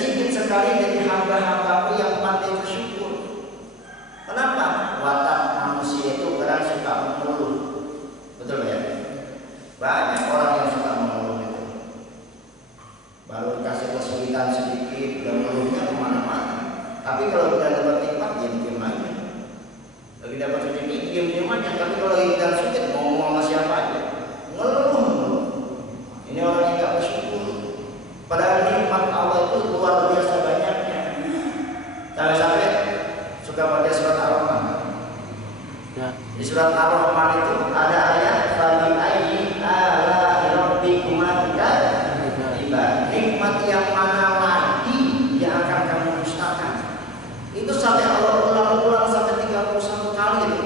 sedikit sekali dari hamba-hambaku yang pandai bersyukur. Kenapa? Watak manusia itu kadang suka mengeluh. Betul ya? Banyak orang yang suka mengeluh itu. Baru dikasih kesulitan sedikit, udah mengeluhnya kemana-mana. Tapi kalau udah dapat nikmat, diam-diam aja. Lagi dapat sedikit, diam-diam aja. Tapi kalau lagi kita sulit, mau ngomong sama siapa aja, ngeluh. Ini orang yang gak bersyukur. Padahal nikmat Allah itu luar biasa banyaknya. Sampai-sampai suka baca surat Ar-Rahman. Ya. Di surat Ar-Rahman itu ada ayat fabi ayyi ala'i rabbikuma tukadziban. Nikmat yang mana lagi yang akan kamu dustakan? Itu sampai Allah ulang-ulang sampai 31 kali itu.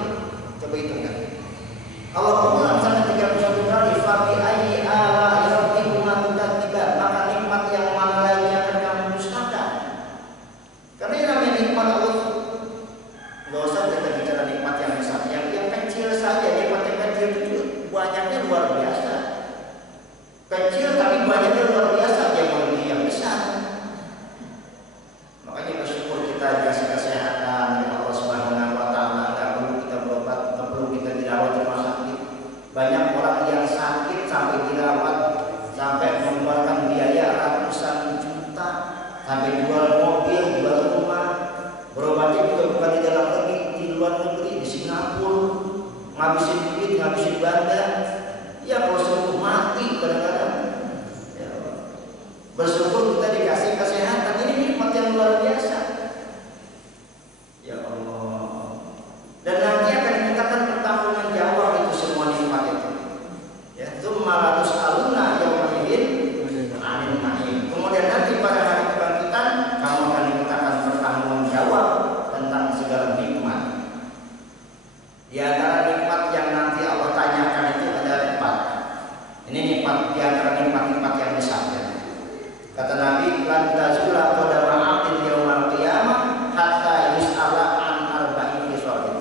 Coba hitung kan. Allah ulang sampai 31 kali fabi ayyi ala'i rabbikuma tukadziban. Maka nikmat yang mana lagi yang akan kamu dustakan? Karena ini namanya nikmat Allah. Gak usah kita bicara nikmat yang besar, yang kecil saja. Nikmat yang kecil itu banyaknya luar biasa. Kecil tapi banyaknya luar biasa, yang melebihi yang besar. Makanya bersyukur kita dikasih kesehatan dari Allah Subhanahu wa taala. Enggak perlu kita berobat, enggak perlu kita dirawat di rumah sakit. Banyak orang yang sakit sampai dirawat, sampai mengeluarkan biaya ratusan juta, sampai jual mobil, jual rumah. Berobatnya juga bukan di dalam negeri, di luar negeri, di Singapura, ngabisin duit, ngabisin badan. Ya kalau sembuh mati kadang-kadang. Ya, bersyukur kita dikasih kesehatan. Ini nikmat yang luar biasa. Ya Allah. Dan nanti akan dimintakan pertanggungan jawab itu semua nikmat itu. Ya, tsumma latus'aluna yawma idzin 'anil na'im. Kemudian nanti pada hari kebangkitan kamu akan dimintakan pertanggungan jawab tentang segala nikmat. Di antara nikmat yang nanti Allah tanyakan itu ada 4. Ini nikmat di antara nikmat-nikmat yang besar. Ya. Kata Nabi, lan tazula qadama 'abdin yaumal qiyamah hatta yus'ala an arba'in khisalin.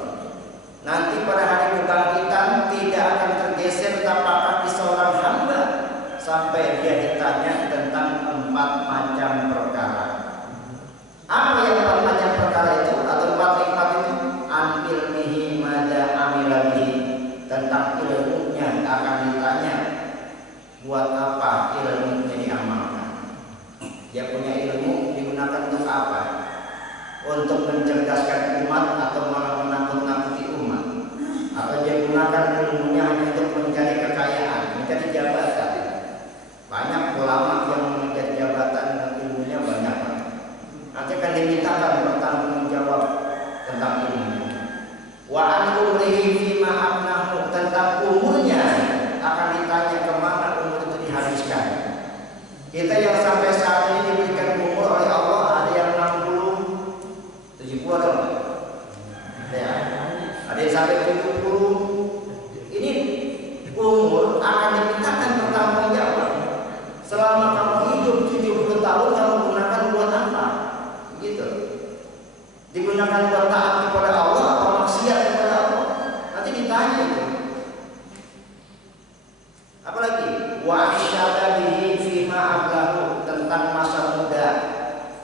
Nanti pada hari kebangkitan tidak akan tergeser tapak kaki seorang hamba sampai dia ditanya tentang 4 macam perkara. Apa yang 4 macam perkara itu atau 4 nikmat itu? An ilmihi mada amila bihi. Tentang ilmunya akan ditanya, buat apa ilmunya diamalkan. Dia punya ilmu digunakan untuk apa? Untuk mencerdaskan umat atau malah menakut-nakuti umat? Atau dia gunakan ilmunya hanya untuk mencari kekayaan, mencari jabatan? Banyak ulama yang mencari jabatan dan ilmunya banyak. Nanti akan dimintakan pertanggung jawab tentang ilmunya. Wa an umrihi fima abnahu, tentang umurnya akan ditanya kemana umur itu dihabiskan. Kita yang sampai saat ini diberikan umur oleh Allah ada yang 60, 70 atau ya, ada yang sampai 70. Ini umur akan dimintakan pertanggung jawab. Selama kamu hidup 70 tahun kamu gunakan buat apa? Gitu. Digunakan buat taat kepada Allah atau maksiat kepada Allah? Nanti ditanya itu. Apalagi wa asyada bihi fima ablahu, tentang masa muda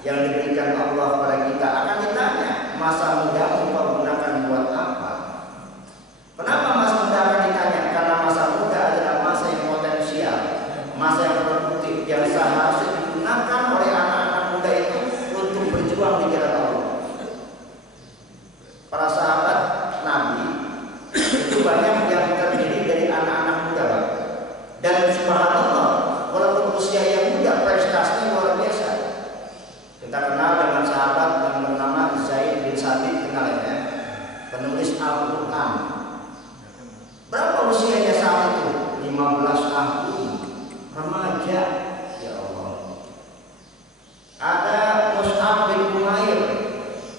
yang diberikan Allah kepada kita akan ditanya, masa mudamu kau gunakan buat apa? Kenapa masa muda akan ditanya? Karena masa muda adalah masa yang potensial, masa yang produktif, yang seharusnya digunakan oleh anak-anak muda itu untuk berjuang di jalan Allah. Para sahabat Nabi itu banyak yang terdiri dari anak-anak muda, Pak. Dan subhanallah, walaupun usia yang muda, prestasinya luar biasa. Kita kenal dengan sahabat yang bernama Zaid bin Sabit, kenal ya, penulis Al-Quran. Berapa usianya saat itu? 15 tahun, remaja. Ya Allah. Ada Mus'ab bin Umair,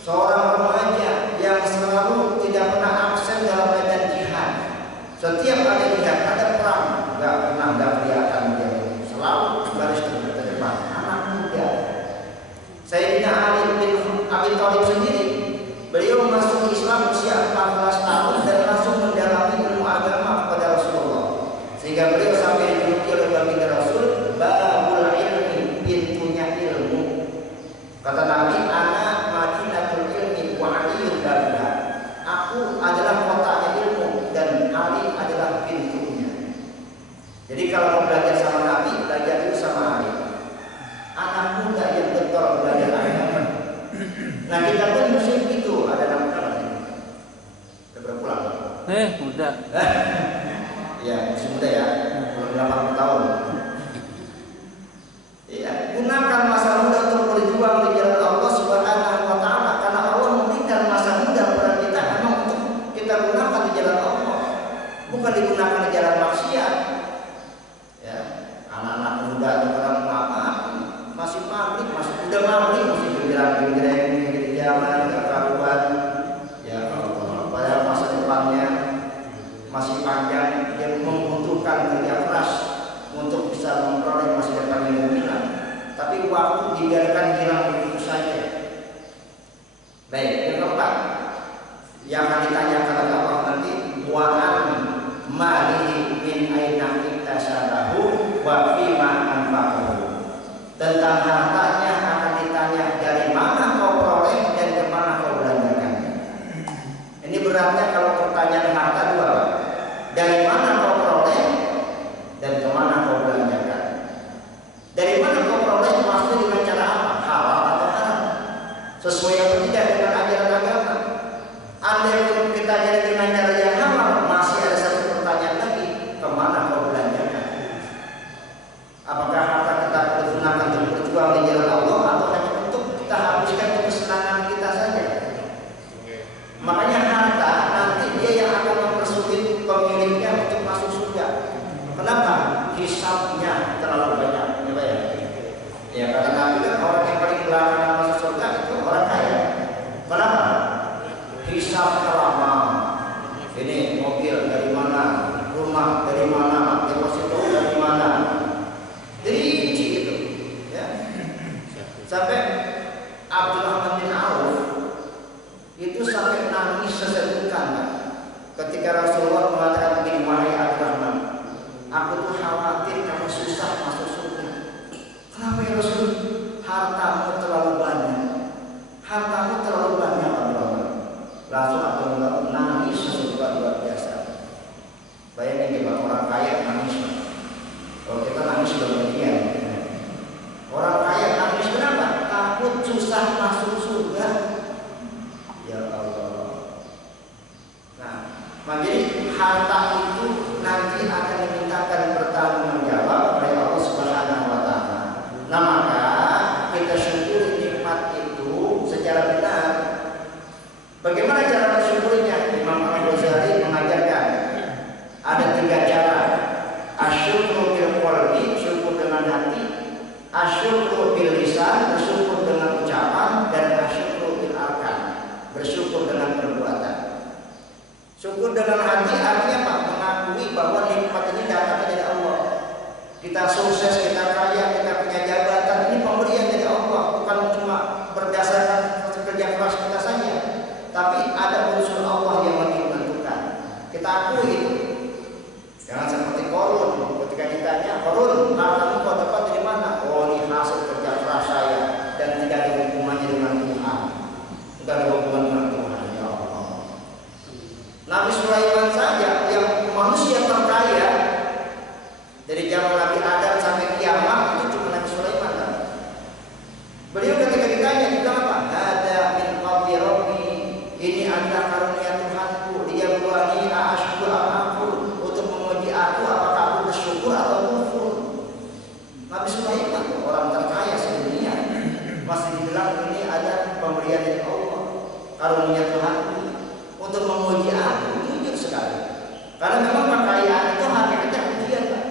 seorang remaja yang selalu tidak pernah absen dalam medan jihad. Setiap ada jihad, ada perang, nggak kelihatan dia, selalu baris terdepan. Anak muda. Sayyidina Ali bin Abi Thalib sendiri, beliau masuk Islam usia 14 tahun dan langsung mendalami ilmu agama kepada Rasulullah, sehingga beliau sampai dijuluki oleh baginda Rasul babul ilmi, pintunya ilmu. Kata Nabi, ana madinatul ilmi wa aliyun babuha. Aku adalah kotanya ilmu dan Ali adalah pintunya. Jadi kalau mau belajar sama Nabi, belajar dulu sama Ali. Anak muda yang getol belajar agama. Nah kita pun musim itu ada nama ini. Udah berpulang. Muda. Ya masih muda ya, belum 80 tahun. Iya, gunakan masa muda untuk berjuang di jalan Allah Subhanahu wa taala, karena Allah memberikan masa muda kepada kita memang untuk kita gunakan di jalan Allah, bukan digunakan di jalan maksiat. Ya, anak-anak muda sekarang masih pabrik, masih udah pabrik, masih bergerak-gereng di jalan, enggak karuan. Ya kalau pada masa depannya masih panjang, dia membutuhkan kerja keras untuk bisa memperoleh masa depan yang gemilang. Tapi waktu dibiarkan hilang begitu saja. Baik, yang keempat yang akan ditanyakan oleh Allah nanti, wa'an malihi min aina iktasabahu wa fima anfaqahu. Tentang hartanya akan ditanya, dari mana kau peroleh dan kemana kau belanjakan. Ini beratnya kalau pertanyaan harta dua. Dari mana kau peroleh dan kemana kau belanjakan. Dari mana kau peroleh maksudnya dengan cara apa? Halal atau haram? Sesuai atau tidak dengan ajaran agama? Andai pun kita jadi dengan cara yang halal, masih ada satu pertanyaan lagi, kemana kau belanjakan? Apakah harta kita digunakan untuk berjuang di jalan Allah atau hanya untuk kita habiskan untuk kesenangan kita saja? Makanya harta nanti dia yang akan mempersulit pemiliknya untuk masuk surga. Kenapa? Hisabnya terlalu banyak. Ya karena Nabi kan orang yang paling belakangan masuk surga itu orang kaya. Kenapa? Hisabnya lama. Ini mobil dari mana, rumah dari mana, deposito dari mana, dirinci gitu. Ya. Sampai Abdurrahman bin Auf itu sampai nangis sesedukan ketika Rasulullah mengatakan begini, wahai Abdurrahman, aku tuh khawatir kamu susah masuk surga. Kenapa ya Rasul? Hartamu terlalu banyak. Hartamu terlalu banyak Abdurrahman. Langsung Abdurrahman nangis sesedukan luar biasa. Bayangin coba orang kaya nangis. Kalau kita nangis sudah bagian. Orang kaya nangis kenapa? Takut susah masuk surga. Ya Allah. Nah, jadi harta itu nanti akan dimintakan pertanggungjawab oleh Allah Subhanahu wa taala. Nah, maka kita syukuri nikmat itu secara benar. Bagaimana cara bersyukurnya? Imam Al-Ghazali mengajarkan ada 3 cara. Asyukru bil qalbi, syukur dengan hati, asyukru bil lisan, bersyukur dengan ucapan, dan asyukru bil arkan, bersyukur dengan perbuatan. Syukur dengan hati artinya apa? Mengakui bahwa nikmat ini datang dari Allah. Kita sukses, kita kaya, kita punya jabatan, ini pemberian dari Allah, bukan cuma berdasarkan kerja keras kita saja, tapi ada unsur Allah yang lebih menentukan. Kita akui itu. Jangan seperti Qarun, ketika ditanya, Qarun, hartamu kau dapat dari mana? Oh, ini hasil kerja keras saya dan tidak ada hubungannya dengan Tuhan. Tidak ada hubungan dengan Tuhan, ya Allah. Nabi Sulaiman saja yang manusia terkaya dari zaman Nabi Adam sampai kiamat itu cuma Nabi Sulaiman kan? Beliau ketika ditanya juga apa? Ada min fadli Rabbi, ini adalah karunia Tuhanku. Dia buani asykur aku untuk menguji aku apakah aku bersyukur atau kufur. Nabi Sulaiman orang terkaya sedunia masih dibilang ini ada pemberian dari Allah, karunia Tuhanku untuk menguji aku. Jujur sekali. Karena memang kekayaan itu hakikatnya ujian kan?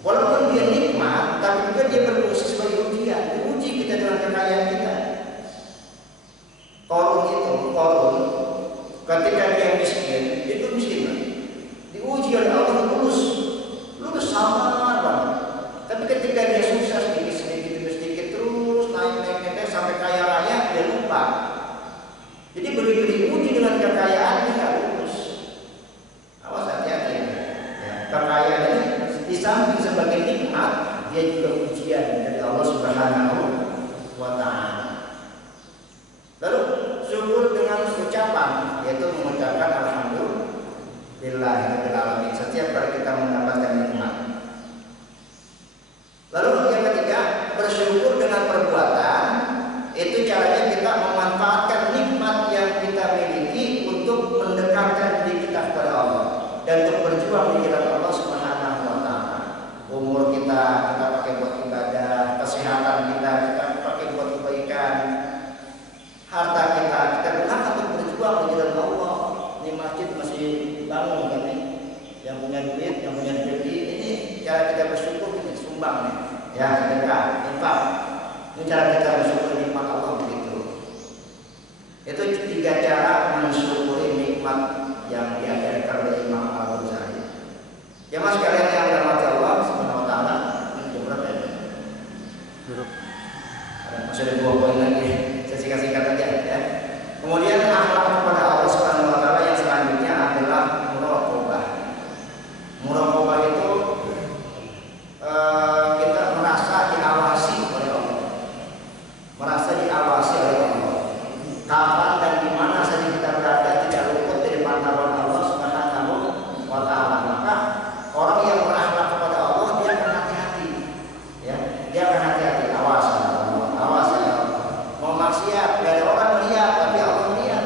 Walaupun dia nikmat, tapi juga dia berfungsi sebagai ujian. Diuji kita dengan kekayaan kita. Qarun ketika dia miskin, itu miskin kan? Diuji oleh Allah lulus sabar banget. Tapi ketika dia sukses sedikit terus naik sampai kaya raya, dia lupa. Jadi begitu diuji dengan kekayaan dia lulus. Awas hati-hati. kapan dan di mana saja kita berada tidak luput dari pantauan Allah Subhanahu wa taala. Maka orang yang berakhlak kepada Allah dia akan hati-hati. Ya, dia akan hati-hati. Awas ya Allah, awas ya Allah. Mau maksiat, gak ada orang melihat, tapi Allah melihat.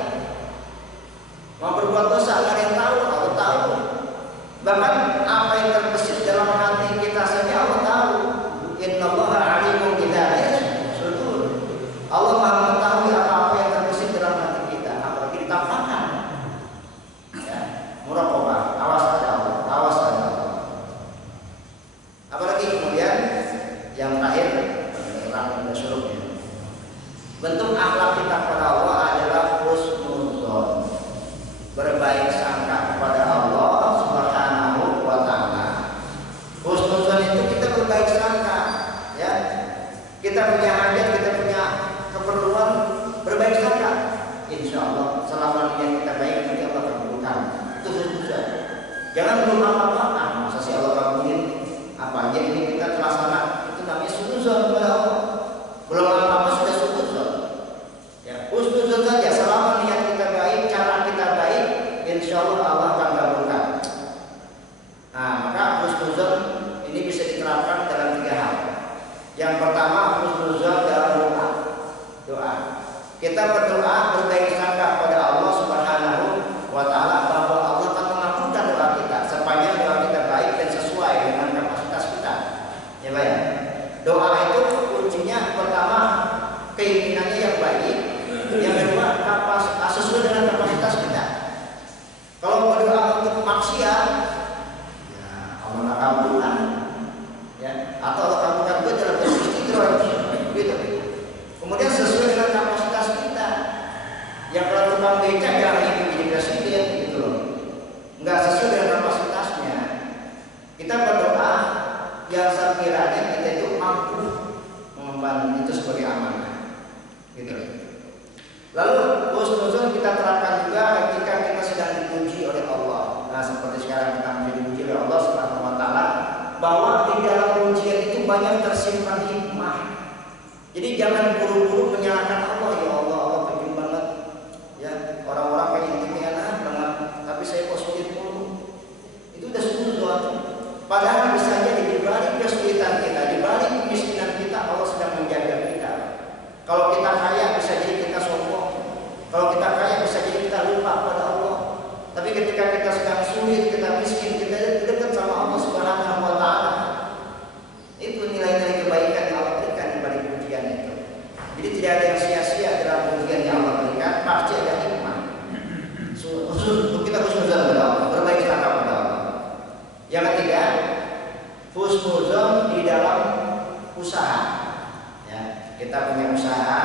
Mau berbuat dosa, gak ada yang tahu, Allah tahu. Bahkan apa yang terbesit dalam hati kita saja Allah tahu. Innallaha alimun bidzati sudur. Allah Maha mengetahui apa-apa yang terbesit dalam hati kita, apalagi ditampakkan. Ya, muraqabah, awas ada Allah, awas ada Allah. Apalagi kemudian yang terakhir, terang dan surutnya. Bentuk akhlak kita kepada Allah adalah husnudzon, berbaik sangka kepada Allah Subhanahu wa taala. Husnudzon itu kita berbaik sangka, ya. Kita punya hajat, kita punya keperluan, berbaik sangka. Insyaallah selama niat kita baik nanti Allah kabulkan. Itu husnudzon. Jangan belum apa-apa, masa sih Allah kabulin apa aja ini kita terlaksana, itu namanya husnudzon kepada Allah. Belum apa-apa sudah husnudzon. Ya, husnudzon saja selama niat kita baik, cara kita baik, insyaallah Allah akan kabulkan. Nah, maka husnudzon ini bisa diterapkan dalam 3 hal. Yang pertama husnudzon dalam doa. Doa. Kita berdoa berbaik sangka kepada Allah Subhanahu wa taala bahwa Allah akan mengabulkan doa kita sepanjang doa kita baik dan sesuai dengan kapasitas kita. Ya, Pak ya. Doa itu kuncinya pertama keinginannya yang baik, yang kedua sesuai dengan kapasitas kita. Kalau berdoa untuk maksiat, ya Allah nggak kabulkan, ya, atau Allah kabulkan gue dalam istiqomah, gitu. Kemudian sesuai dengan kapasitas kita. Yang kalau tukang beca jangan ingin jadi presiden, gitu loh. Nggak sesuai dengan kapasitasnya. Kita berdoa yang sekiranya kita itu mampu mengemban itu sebagai amanah, gitu. Lalu husnudzon kita terapkan juga ketika kita sedang dipuji oleh Allah. Nah, seperti sekarang kita dipuji oleh Allah Subhanahu wa taala, bahwa di dalam pujian itu banyak tersimpan hikmah. Jadi jangan buru-buru menyalahkan Allah, ya Allah, Allah pengen banget. Ya, orang-orang pengen ini enak banget, tapi saya kok sulit mulu. Itu udah husnudzon. Padahal bisa jadi di balik kesulitan kita, di balik kemiskinan kita, Allah sedang menjaga kita. Kalau kita kaya bisa jadi kita sombong. Kalau kita kaya bisa jadi kita lupa pada Allah. Tapi ketika kita sedang sulit, kita miskin, kita dekat sama Allah Subhanahu wa taala. Itu nilai-nilai kebaikan yang Allah berikan di balik pujian itu. Jadi tidak ada yang sia-sia dalam pujian yang Allah berikan, pasti ada hikmah. Untuk kita husnudzon kepada Allah, berbaik sangka kepada Allah. Yang ketiga, husnudzon di dalam usaha. Ya, kita punya usaha,